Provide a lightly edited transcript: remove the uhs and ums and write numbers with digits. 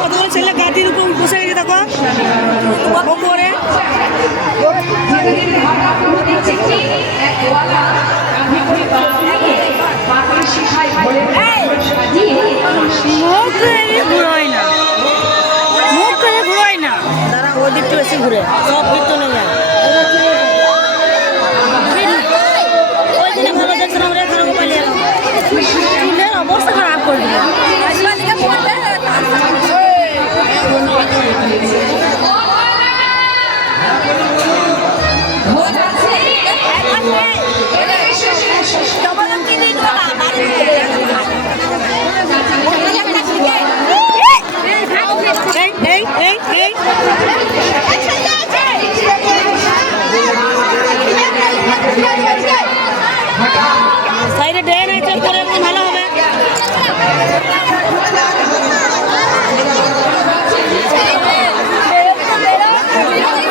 কতগুলো ছেলে গাদির উপর বসে গেছে দেখো ওপরে ঘুরোয় না মুখ করে ঘুরোয় না তারা ওদিকটা বেশি ঘুরে সব কীর্তনে যায় ওই জন্য ভালো দেখছিলাম রে খারাপ পালিয়ে